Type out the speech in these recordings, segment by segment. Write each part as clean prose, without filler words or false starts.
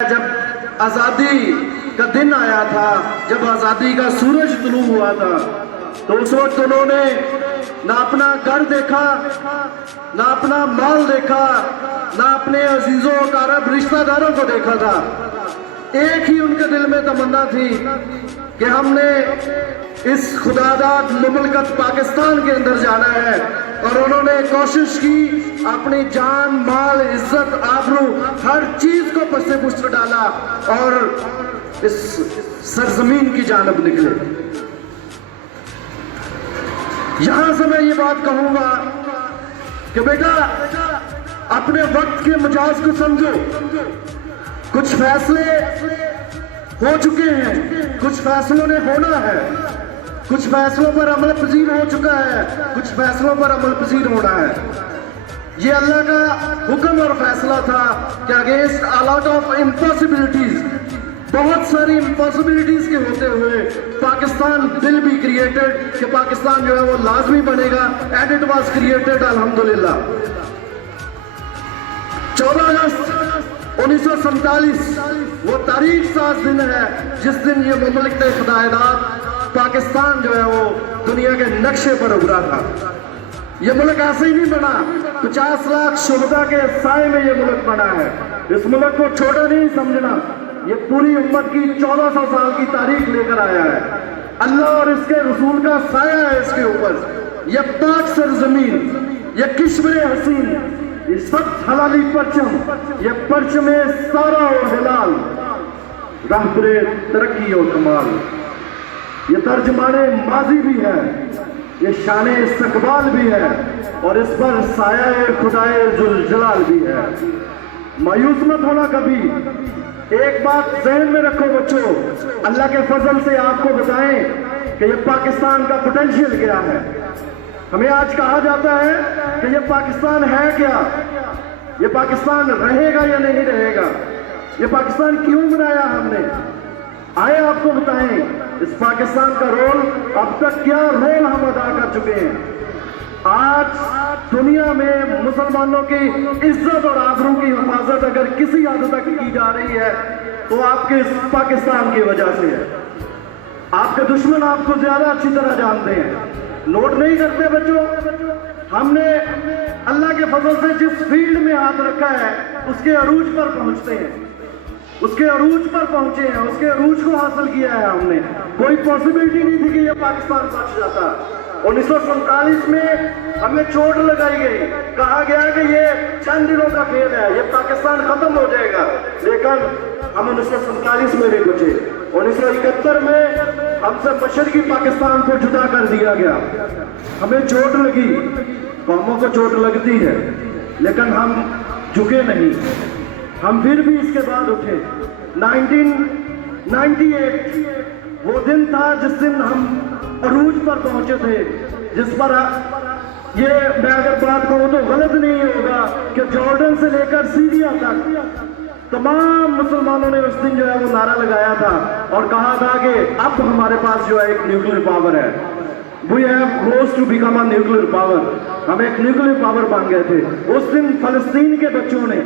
جب آزادی کا دن آیا تھا، جب آزادی کا سورج طلوع ہوا تھا، تو اس وقت انہوں نے نہ اپنا گھر دیکھا، نہ اپنا مال دیکھا، نہ اپنے عزیزوں و اقارب رشتہ داروں کو دیکھا تھا۔ ایک ہی ان کے دل میں تمنا تھی کہ ہم نے اس خداداد مملکت پاکستان کے اندر جانا ہے، اور انہوں نے کوشش کی، اپنی جان، مال، عزت، آبرو، ہر چیز کو پس پشت ڈالا اور اس سرزمین کی جانب نکلے۔ یہاں سے میں یہ بات کہوں گا کہ بیٹا اپنے وقت کے مجاز کو سمجھو۔ کچھ فیصلے ہو چکے ہیں، کچھ فیصلوں نے ہونا ہے، کچھ فیصلوں پر عمل پذیر ہو چکا ہے، کچھ فیصلوں پر عمل پذیر ہونا ہے۔ یہ اللہ کا حکم اور فیصلہ تھا کہ against a lot of impossibilities، بہت ساری امپاسبلٹیز کے ہوتے ہوئے پاکستان بل بھی کریٹڈ کہ پاکستان جو ہے وہ لازمی بنے گا، اینڈ اٹ واز کریٹڈ الحمدللہ۔ 14 اگست 1947 وہ تاریخ ساز دن ہے جس دن یہ مملکت خداداد پاکستان جو ہے وہ دنیا کے نقشے پر ابھرا تھا۔ یہ ملک ایسے ہی نہیں بنا، 50 لاکھ شہداء کے سائے میں یہ ملک بنا ہے۔ اس ملک کو چھوٹا نہیں سمجھنا، یہ پوری امت کی 1400 سال کی تاریخ لے کر آیا ہے۔ اللہ اور اس کے رسول کا سایہ ہے اس کے اوپر۔ یہ پاک سرزمین، یہ کشمر حسین، یہ سب حلالی پرچم، یہ پرچم سارا اور ہلال، رہبر ترقی اور کمال، یہ ترجمان ماضی بھی ہے، یہ شان استقبال بھی ہے، اور اس پر سایہ خدائے ذوالجلال بھی ہے۔ مایوس مت ہونا کبھی۔ ایک بات ذہن میں رکھو بچوں، اللہ کے فضل سے آپ کو بتائیں کہ یہ پاکستان کا پوٹینشیل کیا ہے۔ ہمیں آج کہا جاتا ہے کہ یہ پاکستان ہے کیا، یہ پاکستان رہے گا یا نہیں رہے گا، یہ پاکستان کیوں بنایا ہم نے۔ آئے آپ کو بتائیں اس پاکستان کا رول، اب تک کیا رول ہم ادا کر چکے ہیں۔ آج دنیا میں مسلمانوں کی عزت اور آبرو کی حفاظت اگر کسی حد تک کی جا رہی ہے تو آپ کے پاکستان کی وجہ سے ہے۔ آپ کے دشمن آپ کو زیادہ اچھی طرح جانتے ہیں، نوٹ نہیں کرتے بچوں۔ ہم نے اللہ کے فضل سے جس فیلڈ میں ہاتھ رکھا ہے اس کے عروج پر پہنچتے ہیں، اس کے عروج پر پہنچے ہیں، اس کے عروج کو حاصل کیا ہے ہم نے۔ کوئی پاسبلٹی نہیں تھی کہ یہ پاکستان بچ جاتا۔ 1947 میں ہمیں چوٹ لگائی گئی، کہا گیا کہ یہ چند دنوں کا کھیل ہے، یہ پاکستان ختم ہو جائے گا، لیکن ہم 1947 میں نہیں بچے۔ 1971 میں ہم سے مشرقی پاکستان کو جدا کر دیا گیا۔ ہمیں چوٹ لگی، قوموں کو چوٹ لگتی ہے، لیکن ہم جھکے نہیں، ہم پھر بھی اس کے بعد اٹھے۔ 1998 وہ دن تھا جس دن ہم عروج پر پہنچے تھے، جس پر یہ میں اگر بات کہوں تو غلط نہیں ہوگا کہ جارڈن سے لے کر سیریا تک تمام مسلمانوں نے اس دن جو ہے وہ نعرہ لگایا تھا اور کہا تھا کہ اب ہمارے پاس جو ہے ایک نیوکلیر پاور ہے۔ We have rose to become a nuclear power۔ ہم ایک نیوکلیر پاور بن گئے تھے۔ اس دن فلسطین کے بچوں نے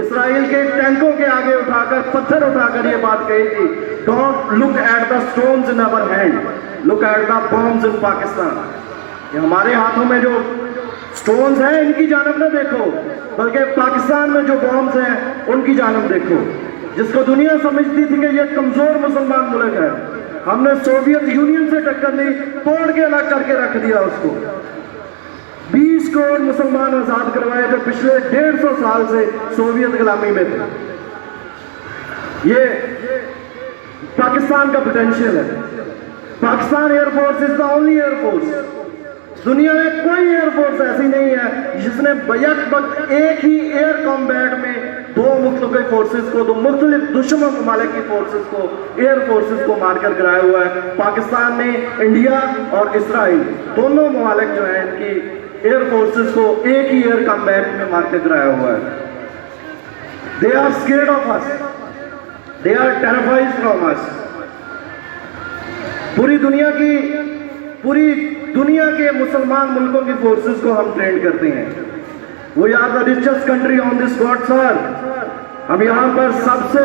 اسرائیل کے ٹینکوں کے آگے اٹھا کر، پتھر اٹھا کر یہ بات کہی تھی، Don't look at the stones in our hand, look at the bombs in Pakistan۔ یہ ہمارے ہاتھوں میں جو سٹونز ہیں ان کی جانب نہ دیکھو، بلکہ پاکستان میں جو بامز ہیں ان کی جانب دیکھو، جس کو دنیا سمجھتی تھی کہ یہ کمزور مسلمان ملک ہے۔ ہم نے سوویت یونین سے ٹکر لی، توڑ کے الگ کر کے رکھ دیا اس کو۔ 20 کروڑ مسلمان آزاد کروائے جو پچھلے 150 سال سے سوویت غلامی میں تھے۔ یہ پاکستان کا پوٹینشیل ہے۔ Pakistan air force is the only air force. دنیا میں کوئی ایئر فورس ایسی نہیں ہے جس نے بیک وقت ایک ہی ایئر کمبیٹ میں دو مختلف فورسز کو، دو مختلف دشمن ممالک کی فورسز کو، ایئر فورسز کو مار کر گرایا ہوا ہے۔ پاکستان نے انڈیا اور اسرائیل دونوں ممالک جو ہیں ان کی ایئر فورسز کو ایک ہی ایئر کمبیٹ میں مار کر گرایا ہوا ہے۔ They are scared of us, they are terrified from us۔ پوری دنیا کے مسلمان ملکوں کی فورسز کو ہم ٹرین کرتے ہیں۔ We are the richest country on this God, sir۔ ہم یہاں پر سب سے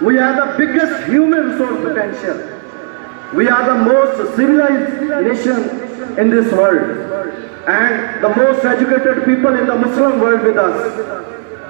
We are the biggest human resource potential. We are the most civilized nation in this world and the most educated people in the Muslim world with us.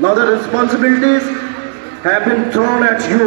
Now the responsibilities have been thrown at you.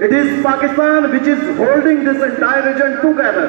It is Pakistan which is holding this entire region together.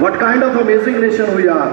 What kind of amazing nation we are.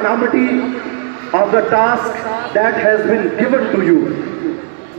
enormity of the task that has been given to you.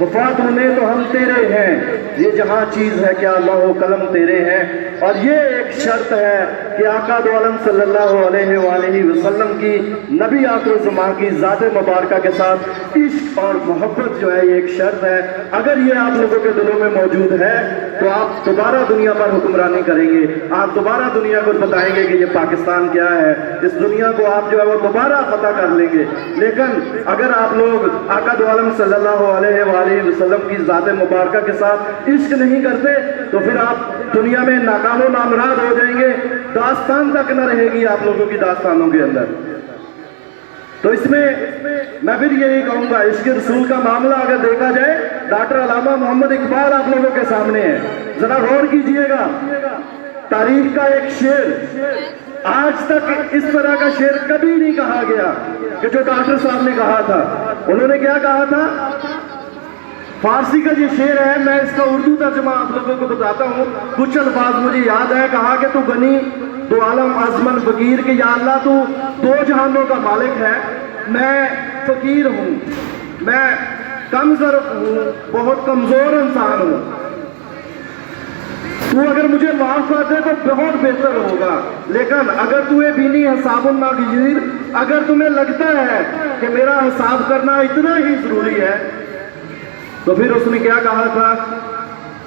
وفا تونے تو ہم تیرے ہیں، یہ جہاں چیز ہے کیا لوح و قلم تیرے ہیں۔ اور یہ ایک شرط ہے کہ آقا دو عالم صلی اللہ علیہ وآلہ وسلم کی، نبی آخر الزمان کی ذات مبارکہ کے ساتھ عشق اور محبت جو ہے یہ ایک شرط ہے۔ اگر یہ آپ لوگوں کے دلوں میں موجود ہے تو آپ دوبارہ دنیا پر حکمرانی کریں گے، آپ دوبارہ دنیا کو بتائیں گے کہ یہ پاکستان کیا ہے، اس دنیا کو آپ جو ہے وہ دوبارہ فتح کر لیں گے۔ لیکن اگر آپ لوگ آقا دو عالم صلی اللہ علیہ وآلہ وسلم کی ذات مبارکہ کے ساتھ عشق نہیں کرتے تو پھر آپ دنیا میں ناکام و نامراد ہو جائیں گے، داستان تک نہ رہے گی آپ لوگوں کی داستانوں کے اندر۔ تو اس میں میں پھر یہی کہوں گا، عشق رسول کا معاملہ اگر دیکھا جائے، ڈاکٹر علامہ محمد اقبال آپ لوگوں کے سامنے ہے، ذرا غور کیجئے گا۔ تاریخ کا ایک شعر، آج تک اس طرح کا شعر کبھی نہیں کہا گیا کہ جو ڈاکٹر صاحب نے کہا تھا۔ انہوں نے کیا کہا تھا؟ فارسی کا یہ شعر ہے، میں اس کا اردو ترجمہ آپ لوگوں کو بتاتا ہوں، کچھ الفاظ مجھے یاد ہے۔ کہا کہ تو غنی، تو عالم ازمن فقیر، کہ یا اللہ تو دو جہانوں کا مالک ہے، میں فقیر ہوں، میں کم ظرف ہوں، بہت کمزور انسان ہوں، تو اگر مجھے معاف کر دے تو بہت بہتر ہوگا، لیکن اگر تمہیں بینی حساب الناغیر، اگر تمہیں لگتا ہے کہ میرا حساب کرنا اتنا ہی ضروری ہے، تو پھر اس نے کیا کہا تھا؟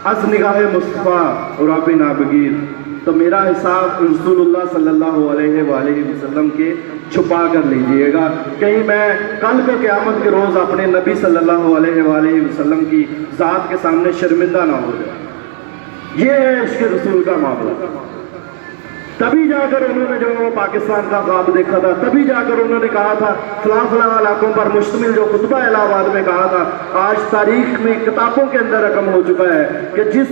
از نگاہ مصطفیٰ اور آپ نابگیر، تو میرا حساب رسول اللہ صلی اللہ علیہ وآلہ وسلم کے چھپا کر لیجئے گا، کہیں میں کل کو قیامت کے روز اپنے نبی صلی اللہ علیہ وآلہ وسلم کی ذات کے سامنے شرمندہ نہ ہو جائے۔ یہ ہے عشق رسول کا معاملہ۔ تبھی جا کر انہوں نے جو وہ پاکستان کا خواب دیکھا تھا، تبھی جا کر انہوں نے کہا تھا فلاں فلاں علاقوں پر مشتمل جو خطبہ الہ آباد میں کہا تھا، آج تاریخ میں کتابوں کے اندر رقم ہو چکا ہے کہ جس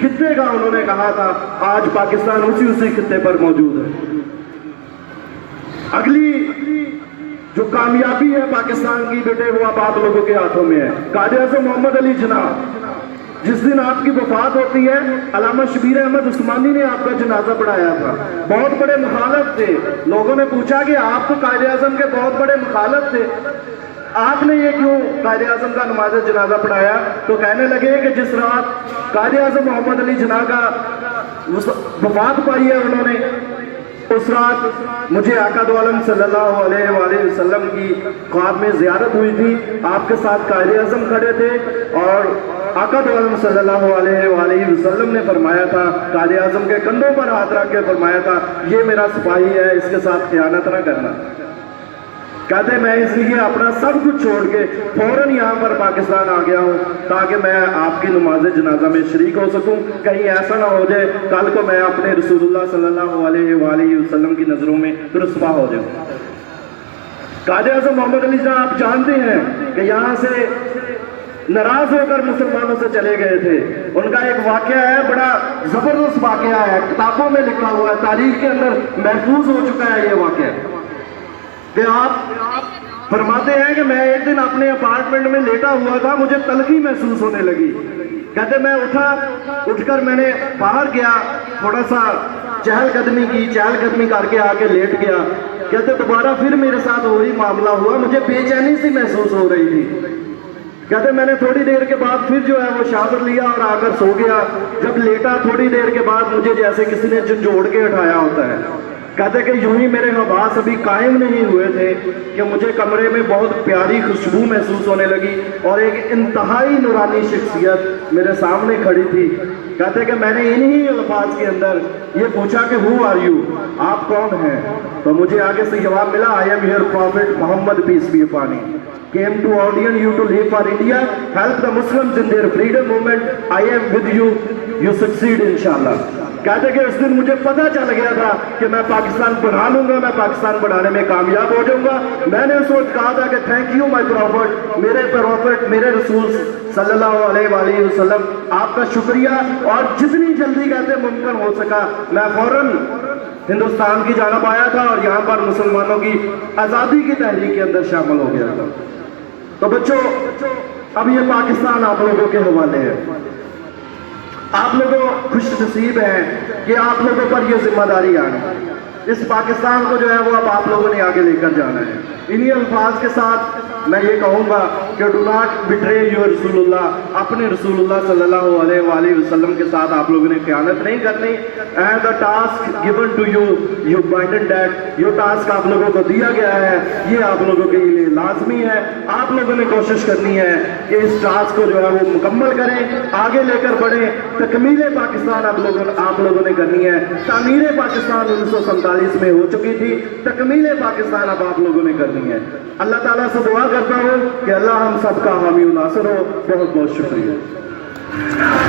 خطے کا انہوں نے کہا تھا آج پاکستان اسی خطے پر موجود ہے۔ اگلی جو کامیابی ہے پاکستان کی بیٹے، وہ اب آپ لوگوں کے ہاتھوں میں ہے۔ قائد اعظم محمد علی جناح، جس دن آپ کی وفات ہوتی ہے، علامہ شبیر احمد عثمانی نے آپ کا جنازہ پڑھایا تھا، بہت بڑے مخالف تھے۔ لوگوں نے پوچھا کہ آپ تو قائد اعظم کے بہت بڑے مخالف تھے، آپ نے یہ کیوں قائد اعظم کا نماز جنازہ پڑھایا؟ تو کہنے لگے کہ جس رات قائد اعظم محمد علی جناح کا وفات پائی ہے انہوں نے، اس رات مجھے آقا دو عالم صلی اللہ علیہ وآلہ وسلم کی خواب میں زیارت ہوئی تھی، آپ کے ساتھ قائد اعظم کھڑے تھے اور آقا دو عالم صلی اللہ علیہ وآلہ وسلم نے فرمایا تھا، قائد اعظم کے کندھوں پر ہاتھ رکھ کے فرمایا تھا، یہ میرا سپاہی ہے، اس کے ساتھ خیانت نہ کرنا۔ کہتے میں اس لیے اپنا سب کچھ چھوڑ کے فوراً یہاں پر پاکستان آ گیا ہوں تاکہ میں آپ کی نماز جنازہ میں شریک ہو سکوں، کہیں ایسا نہ ہو جائے کل کو میں اپنے رسول اللہ صلی اللہ علیہ وآلہ وسلم کی نظروں میں رسوا ہو جاؤں۔ قائد اعظم محمد علی جناح آپ جانتے ہیں کہ یہاں سے ناراض ہو کر مسلمانوں سے چلے گئے تھے۔ ان کا ایک واقعہ ہے، بڑا زبردست واقعہ ہے، کتابوں میں لکھا ہوا ہے، تاریخ کے اندر محفوظ ہو چکا ہے یہ واقعہ، کہ آپ فرماتے ہیں کہ میں ایک دن اپنے اپارٹمنٹ میں لیٹا ہوا تھا، مجھے تلخی محسوس ہونے لگی۔ کہتے میں اٹھ کر میں نے باہر گیا، تھوڑا سا چہل قدمی کر کے آ کے لیٹ گیا۔ کہتے دوبارہ پھر میرے ساتھ وہی معاملہ ہوا، مجھے بے چینی سی محسوس ہو رہی تھی۔ کہتے میں نے تھوڑی دیر کے بعد پھر جو ہے وہ شاور لیا اور آ کر سو گیا۔ جب لیٹا تھوڑی دیر کے بعد مجھے جیسے کسی نے جھنجھوڑ کے اٹھایا ہوتا ہے۔ کہتے کہ یوں ہی میرے حواس ابھی قائم نہیں ہوئے تھے کہ مجھے کمرے میں بہت پیاری خوشبو محسوس ہونے لگی اور ایک انتہائی نورانی شخصیت میرے سامنے کھڑی تھی۔ کہتے کہ میں نے انہی الفاظ کے اندر یہ پوچھا کہ ہو آر یو، آپ کون ہیں؟ تو مجھے آگے سے جواب ملا، I am here prophet Muhammad peace be upon him, came to ordain you to live for India, help the Muslims in their freedom movement, I am with you, you succeed inshallah۔ کہتے کہ اس دن مجھے پتہ چل گیا تھا کہ میں پاکستان بنا لوں گا، میں پاکستان بنانے میں کامیاب ہو جاؤں گا۔ میں نے اس وقت کہا تھا کہ تھینک یو مائی پروفٹ، میرے پروفٹ، میرے رسول صلی اللہ علیہ وآلہ وسلم، آپ کا شکریہ، اور جتنی جلدی کہتے ممکن ہو سکا میں فوراً ہندوستان کی جانب آیا تھا اور یہاں پر مسلمانوں کی آزادی کی تحریک کے اندر شامل ہو گیا تھا۔ تو بچوں، اب یہ پاکستان آپ لوگوں کے حوالے ہے۔ آپ لوگوں خوش نصیب ہیں کہ آپ لوگوں پر یہ ذمہ داری آئی۔ اس پاکستان کو جو ہے وہ اب آپ لوگوں نے آگے لے کر جانا ہے۔ انہی الفاظ کے ساتھ میں یہ کہوں گا کہ ڈو ناٹ بٹرے یور رسول اللہ، اپنے رسول اللہ صلی اللہ علیہ وآلہ وسلم کے ساتھ آپ لوگوں نے خیانت نہیں کرنی. And the task given to you you abandon that، یہ ٹاسک آپ لوگوں کو دیا گیا ہے، یہ آپ لوگوں کے لیے لازمی ہے. آپ لوگوں نے کوشش کرنی ہے کہ اس ٹاسک کو جو ہے وہ مکمل کریں، آگے لے کر بڑھیں. تکمیل پاکستان آپ لوگوں نے کرنی ہے. تعمیر پاکستان 1947 میں ہو چکی تھی، تکمیل پاکستان اب آپ لوگوں نے کرنی ہے. اللہ تعالیٰ سے دعا کرتا ہوں کہ اللہ ہم سب کا حامی و ناصر ہو. بہت بہت شکریہ.